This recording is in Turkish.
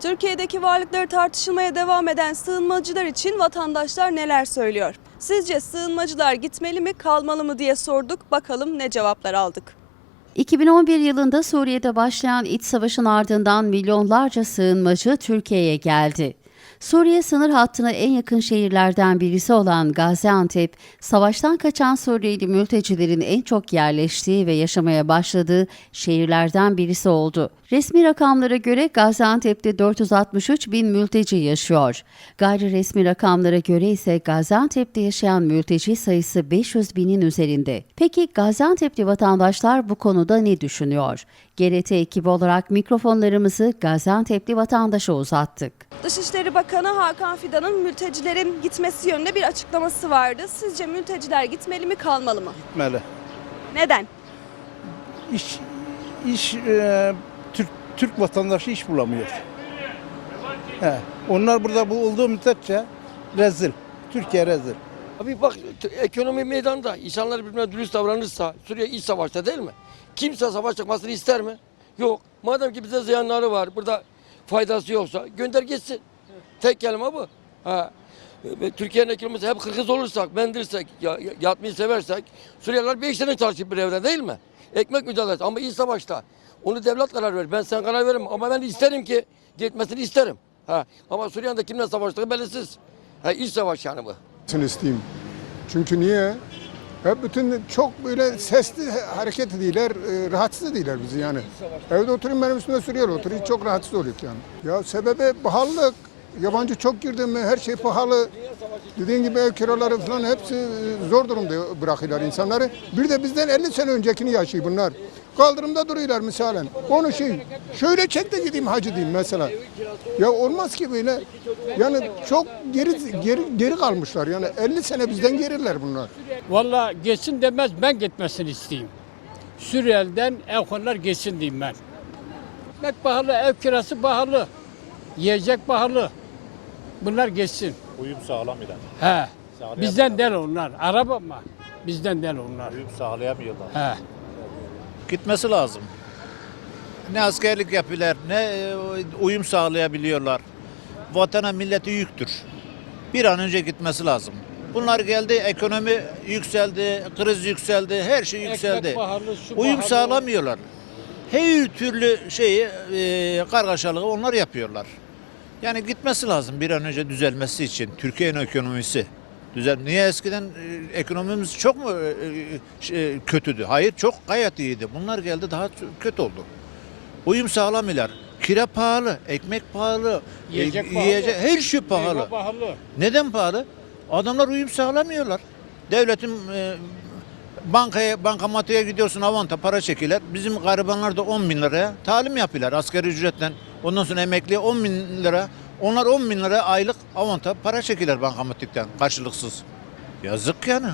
Türkiye'deki varlıkları tartışılmaya devam eden sığınmacılar için vatandaşlar neler söylüyor? Sizce sığınmacılar gitmeli mi, kalmalı mı diye sorduk. Bakalım ne cevaplar aldık. 2011 yılında Suriye'de başlayan iç savaşın ardından milyonlarca sığınmacı Türkiye'ye geldi. Suriye sınır hattına en yakın şehirlerden birisi olan Gaziantep, savaştan kaçan Suriyeli mültecilerin en çok yerleştiği ve yaşamaya başladığı şehirlerden birisi oldu. Resmi rakamlara göre Gaziantep'te 463 bin mülteci yaşıyor. Gayri resmi rakamlara göre ise Gaziantep'te yaşayan mülteci sayısı 500 binin üzerinde. Peki Gaziantep'li vatandaşlar bu konuda ne düşünüyor? GRT ekibi olarak mikrofonlarımızı Gaziantep'li vatandaşa uzattık. Dışişleri Bakanı Hakan Fidan'ın mültecilerin gitmesi yönünde bir açıklaması vardı. Sizce mülteciler gitmeli mi, kalmalı mı? gitmeli. Neden? İş, iş e, Türk, Türk vatandaşı iş bulamıyor. He, onlar burada bu olduğu müddetçe rezil. Türkiye rezil. Abi bak ekonomi meydanda. İnsanlar birbirine dürüst davranırsa Suriye iç savaşta değil mi? Kimse savaş çıkmasını ister mi? Yok. Madem ki bize ziyanları var, burada faydası yoksa gönder gitsin. Tek kelime bu. Ha. Türkiye'nin ekonomisi hep kırkız olursak, bendirsek, ya- ya- yatmayı seversek Suriyeliler beş sene çalışıp bir evde değil mi? Ekmek mücadelesi ama iç savaşta. Onu devlet karar verir. Ben sen karar veririm ama ben isterim ki gitmesini isterim. Ha. Ama Suriye'de kimle savaştığı belirsiz. Ha, iç savaş yani bu. Gitsin isteyeyim. Çünkü niye? Hep bütün çok böyle sesli hareket ediyorlar, e, rahatsız ediyorlar bizi yani. Evde oturayım benim üstüme sürüyor oturuyor, çok rahatsız oluyor yani. Ya sebebi pahalılık. Yabancı çok girdi mi her şey pahalı. Dediğin gibi ev kiraları falan hepsi e, zor durumda bırakıyorlar insanları. Bir de bizden 50 sene öncekini yaşıyor bunlar. Kaldırımda duruyorlar misalen. Konuşuyor. Şöyle çek de gideyim hacı diyeyim mesela. Ya olmaz ki böyle. Yani çok geri geri geri kalmışlar. Yani 50 sene bizden geriler bunlar. Valla geçsin demez ben gitmesini isteyeyim. Sürel'den ev konular geçsin diyeyim ben. Ekmek pahalı, ev kirası pahalı. Yiyecek pahalı. Bunlar geçsin. Uyum sağlamıyorlar. He. Sağlayamıyorlar. Bizden del onlar. Araba mı? Bizden del onlar. Uyum sağlayamıyorlar. He. Gitmesi lazım. Ne askerlik yapıyorlar, ne e, uyum sağlayabiliyorlar. Vatana milleti yüktür. Bir an önce gitmesi lazım. Bunlar geldi, ekonomi yükseldi, kriz yükseldi, her şey yükseldi. Su Uyum pahalı. sağlamıyorlar. Her türlü şeyi, e, kargaşalığı onlar yapıyorlar. Yani gitmesi lazım bir an önce düzelmesi için. Türkiye'nin ekonomisi. Düzel. Niye eskiden e, ekonomimiz çok mu e, şey, kötüydü? Hayır çok gayet iyiydi. Bunlar geldi daha kötü oldu. Uyum sağlamıyorlar. Kira pahalı, ekmek pahalı, Yiyecek e, pahalı. yiyecek- her şey pahalı. Meyve pahalı. Neden pahalı? Adamlar uyum sağlamıyorlar. Devletin e, bankaya, bankamatiğe gidiyorsun avanta para çekiler. Bizim garibanlar da 10 bin liraya talim yapıyorlar asgari ücretten. Ondan sonra emekliye 10 bin lira. Onlar 10 bin lira aylık avanta para çekiler bankamatikten karşılıksız. Yazık yani.